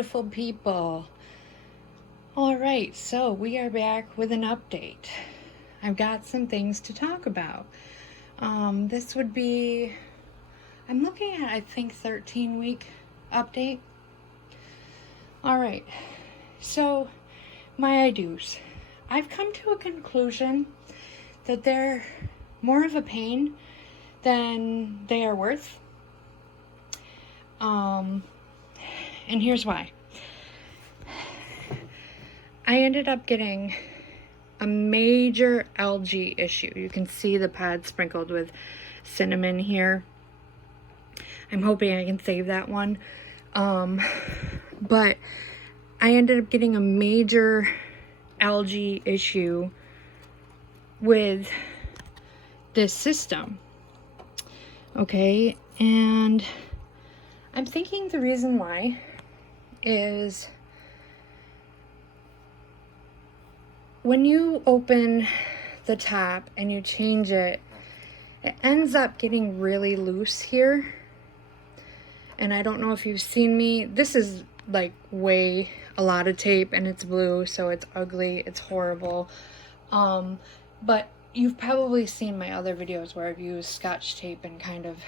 beautiful people. All right, so we are back with an update. I've got some things to talk about. This would be, I'm looking at, I think, 13-week update. All right, so my iDOO's. I've come to a conclusion that they're more of a pain than they are worth. And here's why. I ended up getting a major algae issue. You can see the pod sprinkled with cinnamon here. I'm hoping I can save that one. But I ended up getting a major algae issue with this system. Okay, and I'm thinking the reason why is when you open the top and you change it, it ends up getting really loose here. And I don't know if you've seen me. This is like way a lot of tape and it's blue, so it's ugly, it's horrible. But you've probably seen my other videos where I've used Scotch tape and kind of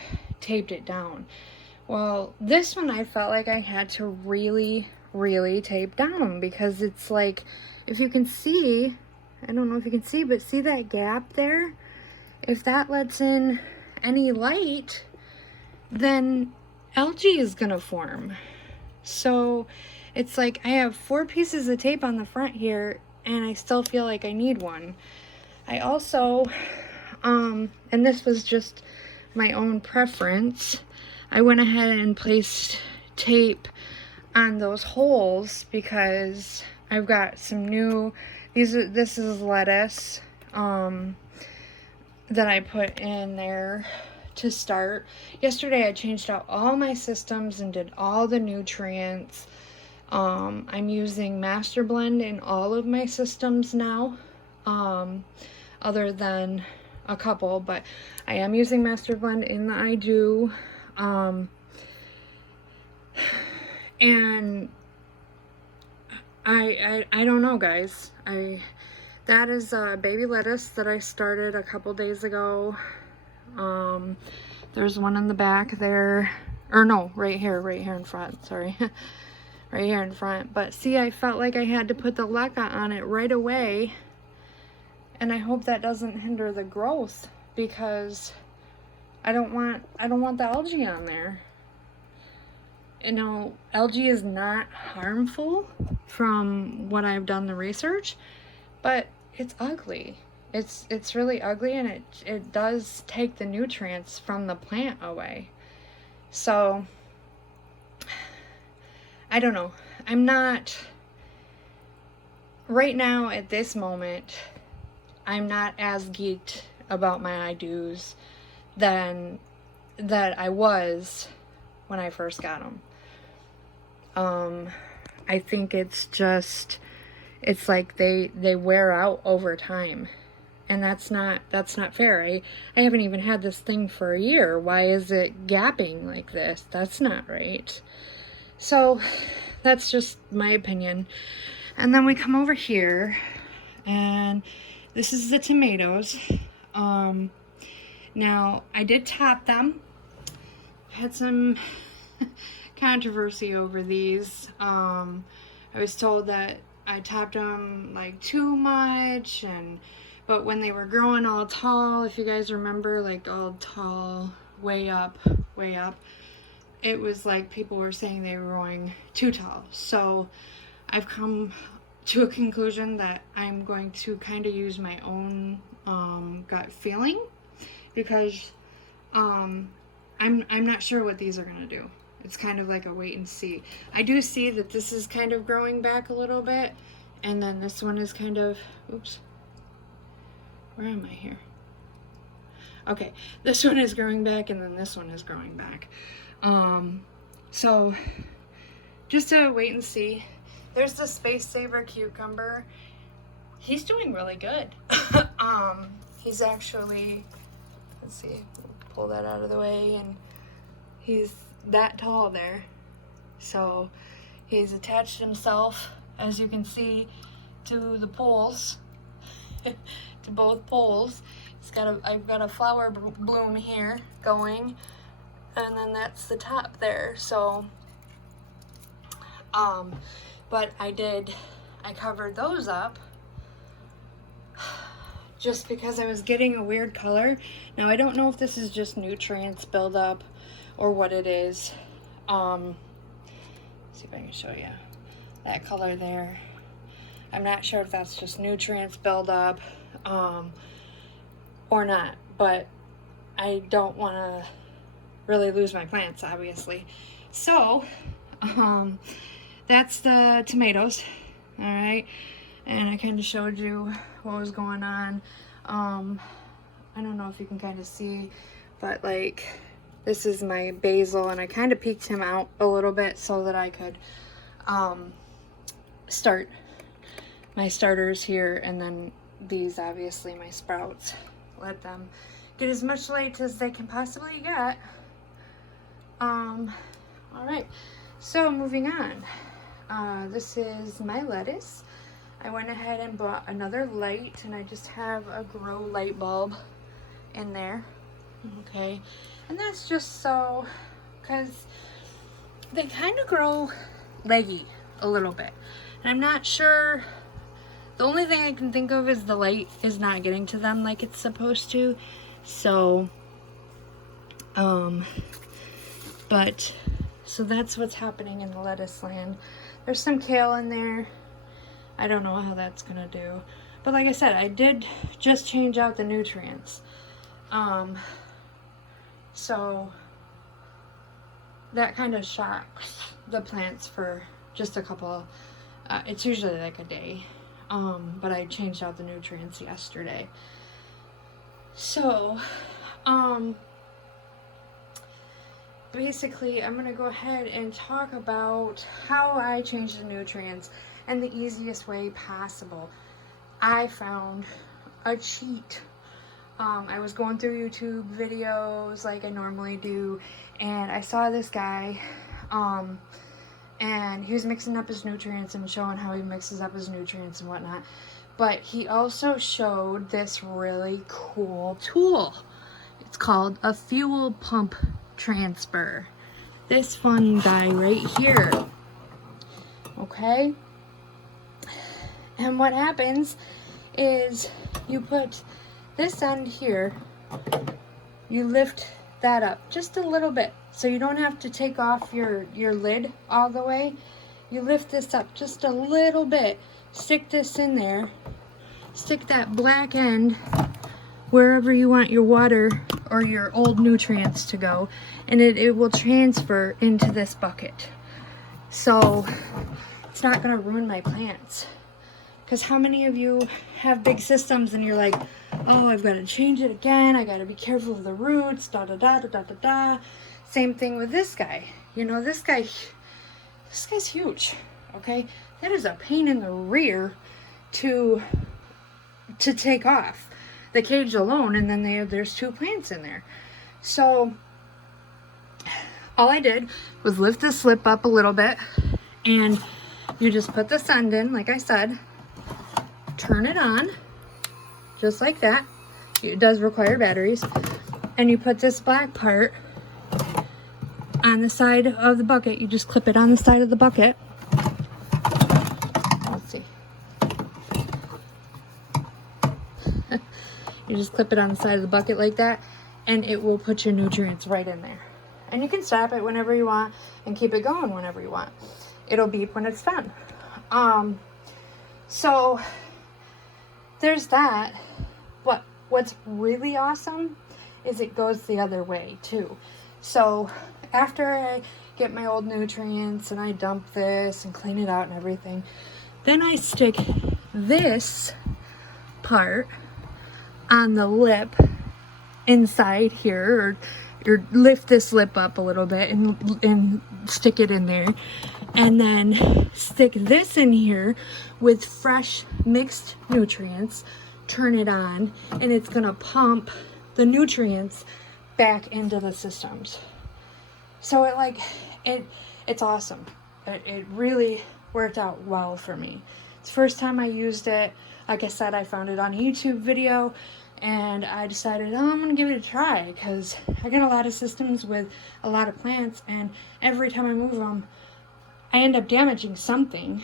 taped it down. Well, this one I felt like I had to really tape down because it's like, if you can see, I don't know if you can see, but see that gap there? If that lets in any light, then algae is gonna form. So it's like I have 4 pieces of tape on the front here and I still feel like I need one. I also, and this was just my own preference, I went ahead and placed tape on those holes because I've got some new, this is lettuce that I put in there to start. Yesterday I changed out all my systems and did all the nutrients. I'm using Master Blend in all of my systems now, other than a couple, but I am using Master Blend in the iDOO. And I don't know, guys. That is baby lettuce that I started a couple days ago. There's one in the back there, or no, right here in front, sorry. Right here in front. But see, I felt like I had to put the leca on it right away, and I hope that doesn't hinder the growth because I don't want the algae on there. You know, algae is not harmful from what I've done the research, but it's ugly. It's really ugly, and it does take the nutrients from the plant away. So I don't know. I'm not, right now at this moment, I'm not as geeked about my iDOO's than that I was when I first got them. I think it's just, it's like they wear out over time, and that's not fair. I haven't even had this thing for a year. Why is it gapping like this? That's not right. So that's just my opinion. And then we come over here, and this is the tomatoes. Now I did top them. Had some controversy over these. I was told that I topped them like too much, but when they were growing all tall, if you guys remember, like all tall, way up, it was like people were saying they were growing too tall. So I've come to a conclusion that I'm going to kind of use my own gut feeling, because I'm not sure what these are gonna do. It's kind of like a wait and see. I do see that this is kind of growing back a little bit, and then this one is kind of, oops, where am I here? Okay, this one is growing back, and then this one is growing back. So just to wait and see. There's the Space Saver cucumber. He's doing really good. He's actually, let's see, pull that out of the way, and he's that tall there. So He's attached himself, as you can see, to the poles, to both poles. I've got a flower bloom here going, and then that's the top there. So, but I covered those up just because I was getting a weird color. Now I don't know if this is just nutrients buildup or what it is. Let's see if I can show you that color there. I'm not sure if that's just nutrients buildup or not, but I don't want to really lose my plants, obviously. So that's the tomatoes. All right, and I kind of showed you what was going on. I don't know if you can kind of see, but like this is my basil, and I kind of peeked him out a little bit so that I could start my starters here, and then these, obviously my sprouts. Let them get as much light as they can possibly get. All right, so moving on. This is my lettuce. I went ahead and bought another light, and I just have a grow light bulb in there. Okay, and that's just so, because they kind of grow leggy a little bit, and I'm not sure. The only thing I can think of is the light is not getting to them like it's supposed to. So so that's what's happening in the lettuce land. There's some kale in there. I don't know how that's gonna do, but like I said, I did just change out the nutrients. So that kind of shocks the plants for just a couple, it's usually like a day. But I changed out the nutrients yesterday. So, basically I'm gonna go ahead and talk about how I change the nutrients and the easiest way possible. I found a cheat. I was going through YouTube videos like I normally do, and I saw this guy, and he was mixing up his nutrients and showing how he mixes up his nutrients and whatnot. But he also showed this really cool tool. It's called a fuel pump transfer. This fun guy right here. Okay? And what happens is you put this end here, you lift that up just a little bit, so you don't have to take off your lid all the way. You lift this up just a little bit, stick this in there, stick that black end wherever you want your water or your old nutrients to go, and it will transfer into this bucket. So it's not going to ruin my plants. Because how many of you have big systems and you're like, oh, I've got to change it again, I got to be careful of the roots, da da da da da da da. Same thing with this guy. You know, this guy's huge, okay? That is a pain in the rear to take off the cage alone, and then there's 2 plants in there. So all I did was lift this lip up a little bit, and you just put this end in, like I said, turn it on, just like that. It does require batteries. And you put this black part on the side of the bucket. You just clip it on the side of the bucket. Let's see. You just clip it on the side of the bucket like that, and it will put your nutrients right in there. And you can stop it whenever you want and keep it going whenever you want. It'll beep when it's done. So there's that. But what's really awesome is it goes the other way too. So after I get my old nutrients and I dump this and clean it out and everything, then I stick this part on the lip inside here, or lift this lip up a little bit and stick it in there, and then stick this in here with fresh mixed nutrients, turn it on, and it's gonna pump the nutrients back into the systems. So it's awesome. It really worked out well for me. It's the first time I used it. Like I said, I found it on a YouTube video, and I decided, oh, I'm gonna give it a try, because I got a lot of systems with a lot of plants, and every time I move them, I end up damaging something.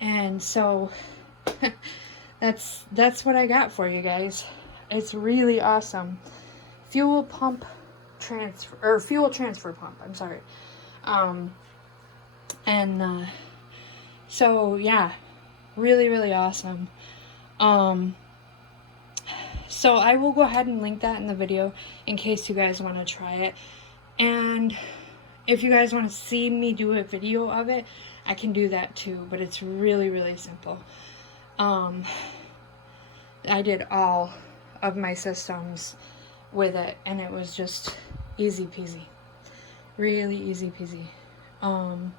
And so that's what I got for you guys. It's really awesome. Fuel transfer pump, I'm sorry. So yeah, really, really awesome. So I will go ahead and link that in the video in case you guys want to try it. And if you guys want to see me do a video of it, I can do that too, but it's really, really simple. I did all of my systems with it, and it was just easy peasy. Really easy peasy. And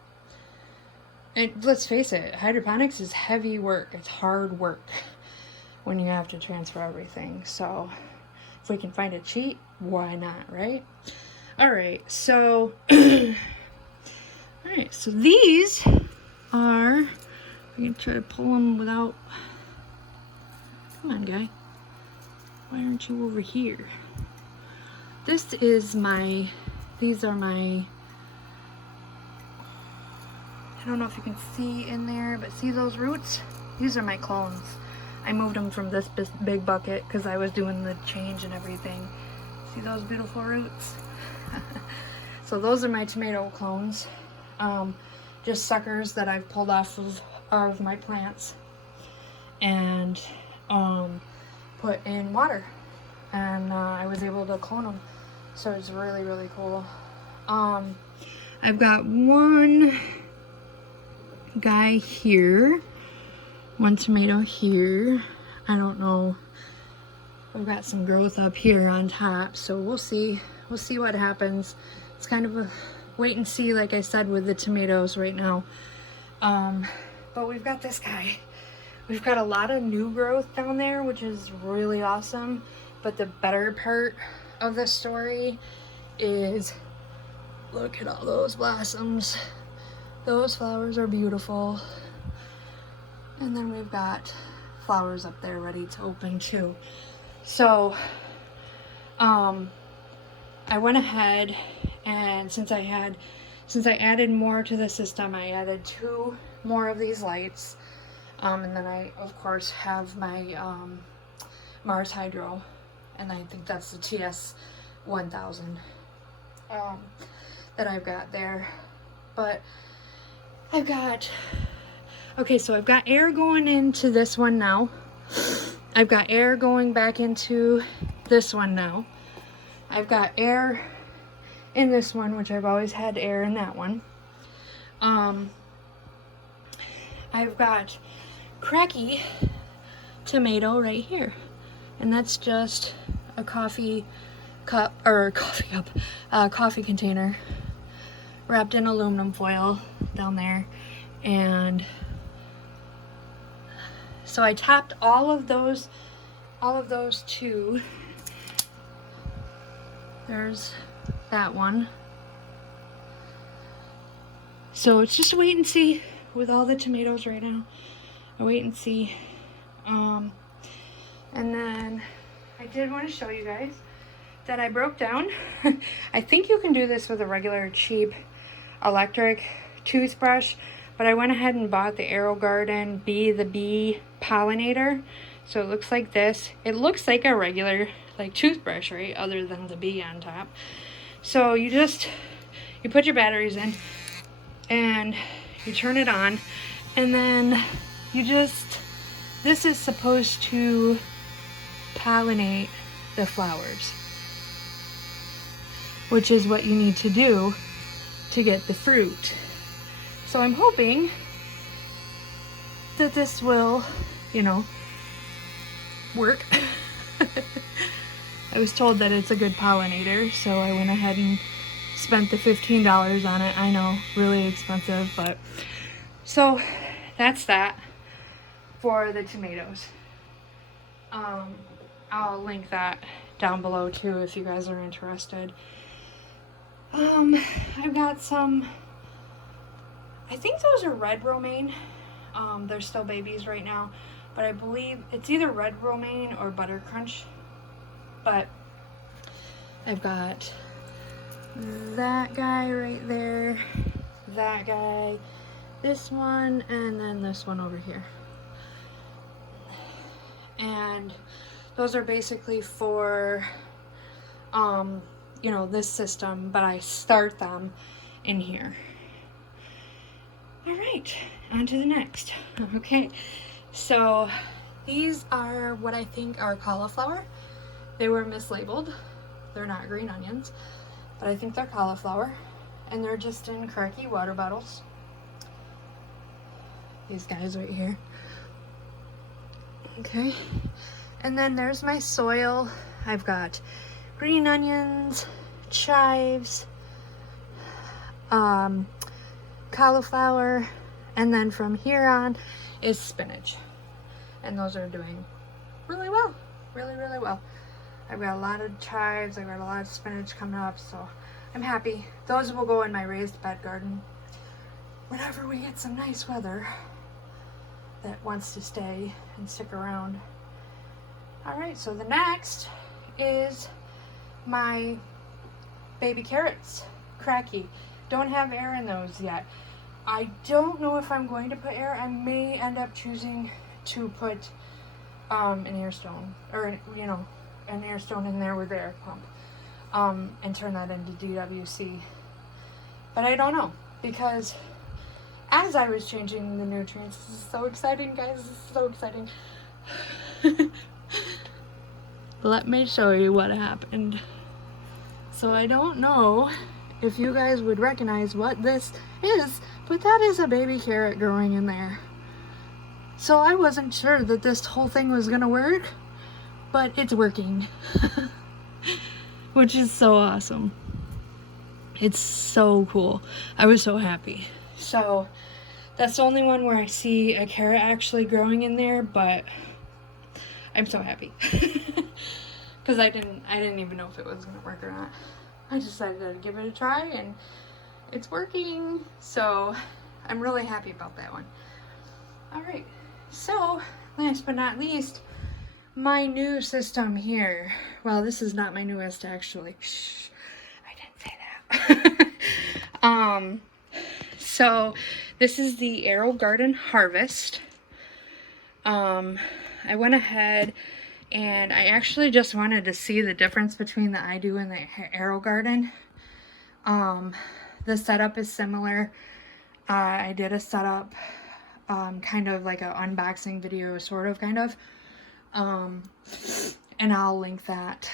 let's face it, hydroponics is heavy work. It's hard work when you have to transfer everything. So if we can find a cheat, why not, right? Alright, so so these are, I'm gonna try to pull them without, come on guy, why aren't you over here? This is my, these are my, I don't know if you can see in there, but see those roots? These are my clones. I moved them from this big bucket because I was doing the change and everything. See those beautiful roots? So those are my tomato clones. Just suckers that I've pulled off of my plants and put in water. And I was able to clone them. So it's really, really cool. I've got one guy here, one tomato here. I don't know. I've got some growth up here on top, so we'll see. We'll see what happens. It's kind of a wait and see, like I said, with the tomatoes right now. But we've got this guy. We've got a lot of new growth down there, which is really awesome. But the better part of the story is, look at all those blossoms. Those flowers are beautiful. And then we've got flowers up there ready to open too. So, I went ahead and since I added more to the system, I added 2 more of these lights. And then I, of course, have my Mars Hydro, and I think that's the TS 1000 that I've got there. But I've got, okay, so I've got air going into this one now. I've got air going back into this one now. I've got air in this one, which I've always had air in that one. I've got Kratky tomato right here, and that's just a coffee container wrapped in aluminum foil down there. And so I tapped all of those too. There's that one. So it's just a wait and see with all the tomatoes right now. A wait and see. And then I did want to show you guys that I broke down. I think you can do this with a regular cheap electric toothbrush, but I went ahead and bought the AeroGarden the Bee pollinator. So it looks like this. It looks like a regular like toothbrush, right? Other than the bee on top. So you put your batteries in and you turn it on, and then this is supposed to pollinate the flowers, which is what you need to do to get the fruit. So I'm hoping that this will, work. I was told that it's a good pollinator, so I went ahead and spent the $15 on it. I know, really expensive, but so that's that for the tomatoes. I'll link that down below too if you guys are interested. I've got some I think those are red romaine. They're still babies right now, but I believe it's either red romaine or butter crunch. But I've got that guy right there, that guy, this one, and then this one over here. And those are basically for, you know, this system, but I start them in here. All right, on to the next. Okay, so these are what I think are cauliflower. They were mislabeled. They're not green onions, but I think they're cauliflower, and they're just in Kratky water bottles. These guys right here. Okay, and then there's my soil. I've got green onions, chives, cauliflower, and then from here on is spinach, and those are doing really well, really well. I've got a lot of chives, I've got a lot of spinach coming up, so I'm happy. Those will go in my raised bed garden whenever we get some nice weather that wants to stay and stick around. All right, so the next is my baby carrots, Kratky. Don't have air in those yet. I don't know if I'm going to put air. I may end up choosing to put an air stone, or you know, an air stone in there with air pump, and turn that into DWC. But I don't know, because as I was changing the nutrients, this is so exciting, guys. This is so exciting. Let me show you what happened. So I don't know if you guys would recognize what this is, but that is a baby carrot growing in there. So I wasn't sure that this whole thing was gonna work, but it's working. Which is so awesome. It's so cool. I was so happy. So that's the only one where I see a carrot actually growing in there, but I'm so happy. Because I didn't even know if it was gonna work or not. I decided to give it a try, and it's working. So I'm really happy about that one. All right, so last but not least, my new system here. Well, this is not my newest, actually. Shh, I didn't say that. So this is the AeroGarden Harvest. I went ahead and I actually just wanted to see the difference between the iDOO and the AeroGarden. The setup is similar. I did a setup, kind of like an unboxing video, sort of, kind of. And I'll link that.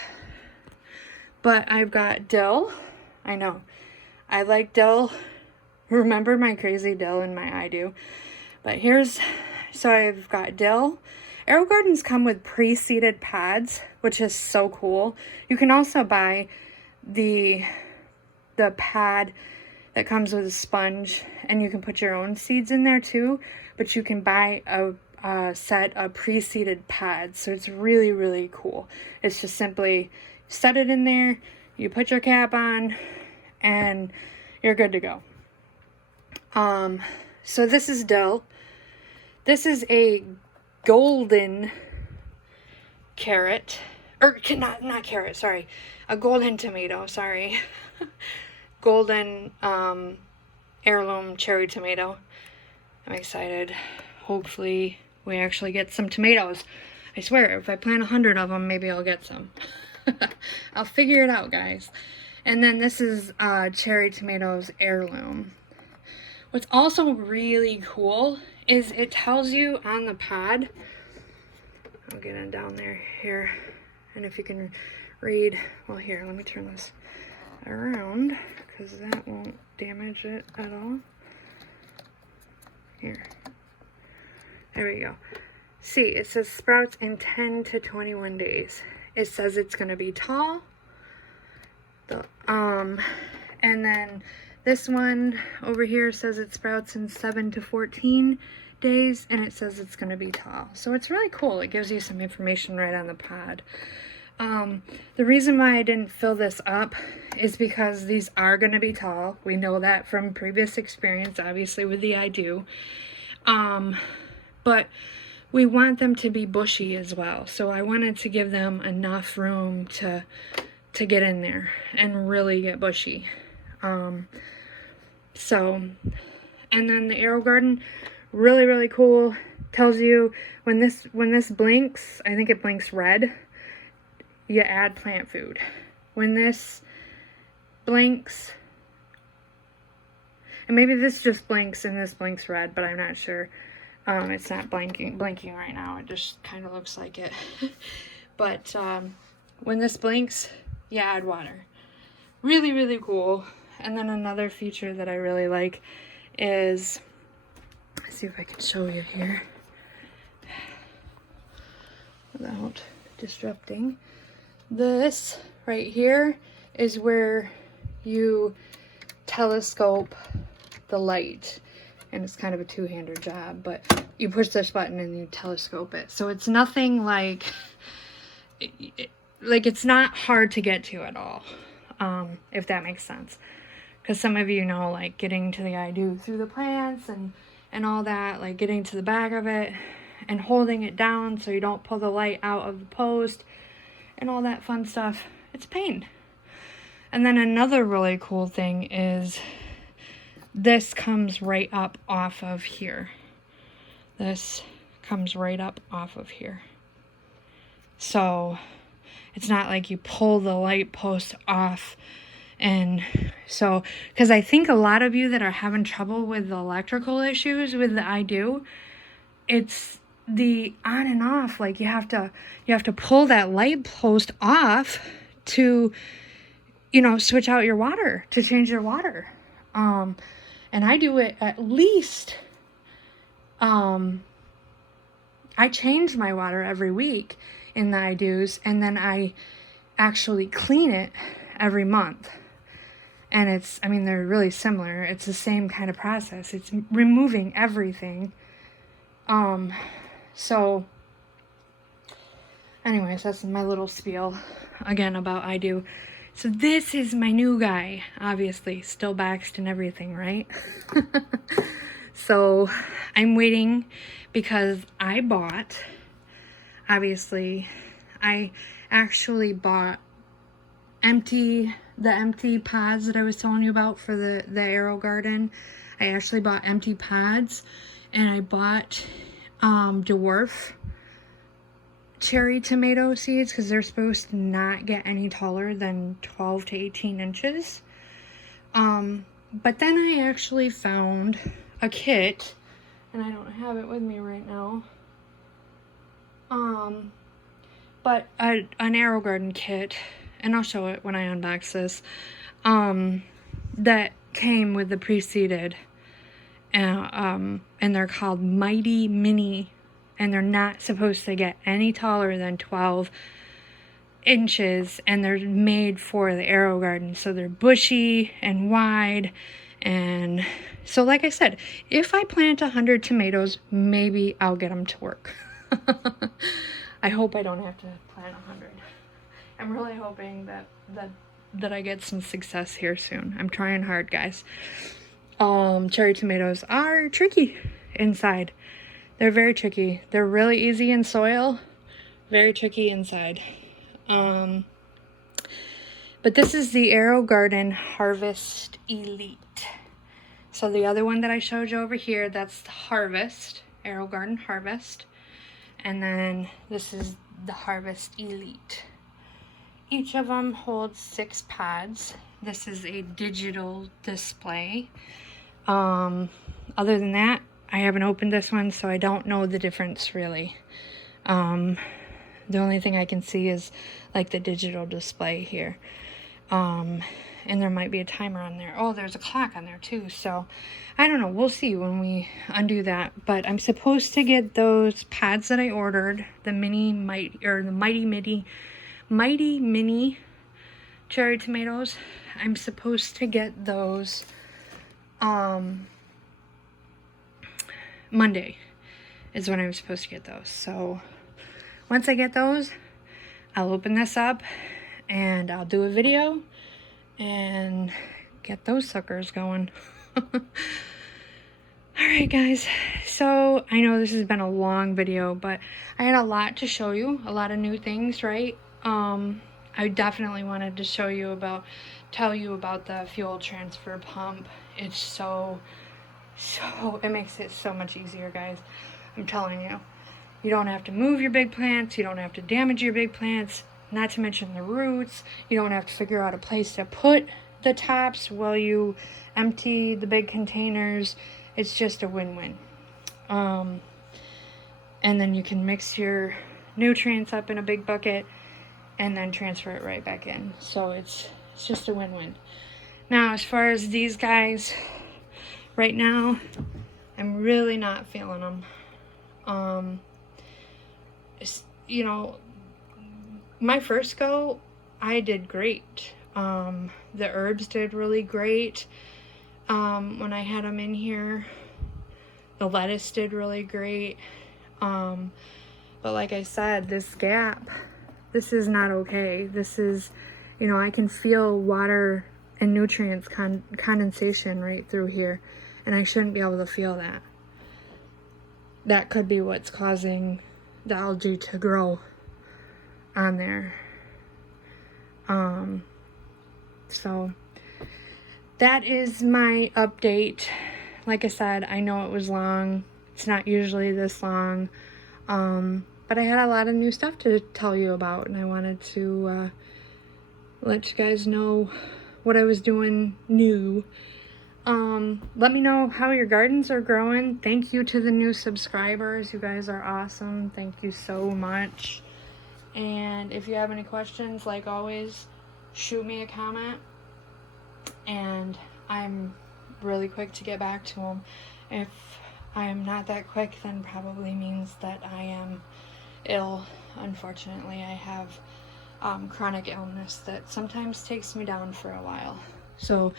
But I've got dill. I know. I like dill. Remember my crazy dill in my iDOO. But here's, so I've got dill. AeroGardens come with pre-seeded pads, which is so cool. You can also buy the pad that comes with a sponge, and you can put your own seeds in there too, but you can buy a set of pre-seeded pads, so it's really cool. It's just simply set it in there, you put your cap on, and you're good to go. So this is dill. This is a golden carrot, or not carrot, sorry, a golden tomato, sorry. Golden heirloom cherry tomato. I'm excited. Hopefully we actually get some tomatoes. I swear, if I plant 100 of them, maybe I'll get some. I'll figure it out, guys. And then this is cherry tomatoes heirloom. What's also really cool is it tells you on the pad, I'll get it down there here, and if you can read, well, here, let me turn this around because that won't damage it at all. Here, there we go. See, it says sprouts in 10 to 21 days. It says it's going to be tall. And then this one over here says it sprouts in 7 to 14 days, and it says it's going to be tall. So it's really cool. It gives you some information right on the pod. The reason why I didn't fill this up is because these are going to be tall. We know that from previous experience, obviously, with the iDOO. But we want them to be bushy as well. So I wanted to give them enough room to get in there and really get bushy. So, and then the AeroGarden, really, really cool. Tells you when this blinks, I think it blinks red, you add plant food. When this blinks, and maybe this just blinks and this blinks red, but I'm not sure. It's not blinking right now. It just kind of looks like it. But when this blinks, you add water. Really, really cool. And then another feature that I really like is, let's see if I can show you here without disrupting. This right here is where you telescope the light, and it's kind of a two-hander job, but you push this button and you telescope it. So it's nothing like it's not hard to get to at all, if that makes sense. Because some of you know, like, getting to the iDOO through the plants and all that, like getting to the back of it and holding it down so you don't pull the light out of the post and all that fun stuff. It's a pain. And then another really cool thing is this comes right up off of here. This comes right up off of here. So it's not like you pull the light post off. And so, because I think a lot of you that are having trouble with the electrical issues with the iDOO, it's the on and off. Like you have to pull that light post off to, switch out your water, to change your water. And I do it at least, I change my water every week in the iDOO's, and then I actually clean it every month. And they're really similar. It's the same kind of process. It's removing everything. So anyways, that's my little spiel again about iDOO. So this is my new guy, obviously, still baxed and everything, right? So I'm waiting because I actually bought the empty pods that I was telling you about for the AeroGarden. I actually bought empty pods, and I bought dwarf cherry tomato seeds because they're supposed to not get any taller than 12 to 18 inches. But then I actually found a kit, and I don't have it with me right now. But an AeroGarden kit, and I'll show it when I unbox this, that came with the pre-seeded, and they're called Mighty Mini, and they're not supposed to get any taller than 12 inches, and they're made for the AeroGarden, so they're bushy and wide. And so, like I said, if I plant 100 tomatoes, maybe I'll get them to work. I hope I don't have to plant 100. I'm really hoping that I get some success here soon. I'm trying hard, guys. Cherry tomatoes are tricky inside. They're very tricky. They're really easy in soil, very tricky inside. But this is the AeroGarden Harvest Elite. So the other one that I showed you over here, that's the Harvest, AeroGarden Harvest. And then this is the Harvest Elite. Each of them holds 6 pods. This is a digital display. Other than that, I haven't opened this one, so I don't know the difference really. The only thing I can see is like the digital display here. And there might be a timer on there. Oh, there's a clock on there too. So I don't know. We'll see when we undo that. But I'm supposed to get those pads that I ordered, the Mighty Mini cherry tomatoes. I'm supposed to get those Monday is when I'm supposed to get those. So once I get those, I'll open this up and I'll do a video and get those suckers going. Alright guys, so I know this has been a long video, but I had a lot to show you, a lot of new things, right? I definitely wanted to tell you about the fuel transfer pump. It's it makes it so much easier, guys. I'm telling you. You don't have to move your big plants, you don't have to damage your big plants, not to mention the roots. You don't have to figure out a place to put the tops while you empty the big containers. It's just a win-win. And then you can mix your nutrients up in a big bucket and then transfer it right back in. So it's just a win-win. Now, as far as these guys, right now, I'm really not feeling them. You know, my first go, I did great. The herbs did really great. When I had them in here, the lettuce did really great. But like I said, this gap, this is not okay. This is, you know, I can feel water and nutrients condensation right through here, and I shouldn't be able to feel that. That could be what's causing the algae to grow on there. So that is my update. Like I said, I know it was long. It's not usually this long. But I had a lot of new stuff to tell you about, and I wanted to let you guys know what I was doing new. Let me know how your gardens are growing. Thank you to the new subscribers. You guys are awesome. Thank you so much. And if you have any questions, like always, shoot me a comment. And I'm really quick to get back to them. If I am not that quick, then probably means that I am ill. Unfortunately, I have chronic illness that sometimes takes me down for a while. So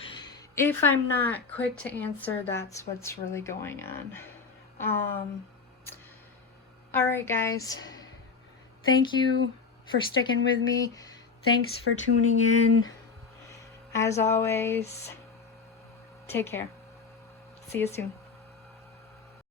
if I'm not quick to answer, that's what's really going on. Alright guys, thank you for sticking with me. Thanks for tuning in. As always, take care. See you soon.